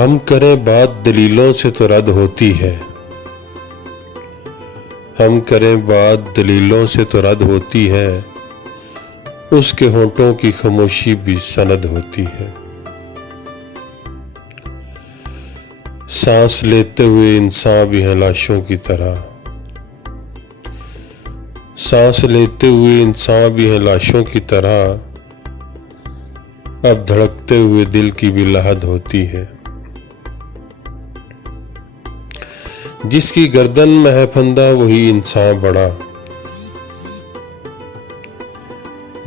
हम करें बात दलीलों से तो रद्द होती है, हम करें बात दलीलों से तो रद्द होती है, उसके होंठों की खामोशी भी सनद होती है। सांस लेते हुए इंसान भी हैं लाशों की तरह, सांस लेते हुए इंसान भी हैं लाशों की तरह, अब धड़कते हुए दिल की भी लहद होती है। जिसकी गर्दन में है फंदा वही इंसान बड़ा,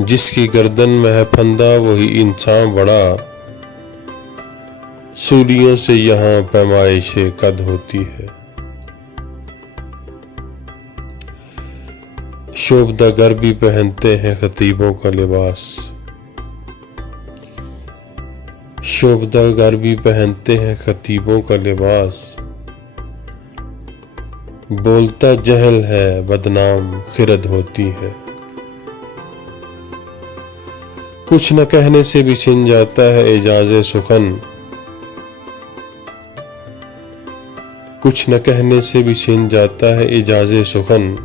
जिसकी गर्दन में है फंदा वही इंसान बड़ा, सूलियों से यहाँ पैमाइशे कद होती है। शोभदागर भी पहनते हैं खतीबों का लिबास, शोभदागर भी पहनते हैं खतीबों का लिबास, बोलता जहल है बदनाम खिरद होती है। कुछ न कहने से भी छिन जाता है एजाज़े सुखन, कुछ न कहने से भी छिन जाता है एजाज़े सुखन,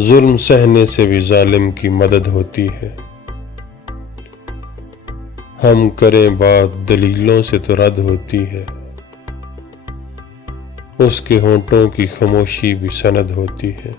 जुल्म सहने से भी जालिम की मदद होती है। हम करें बात दलीलों से तो रद्द होती है, उसके होंठों की खामोशी भी सनद होती है।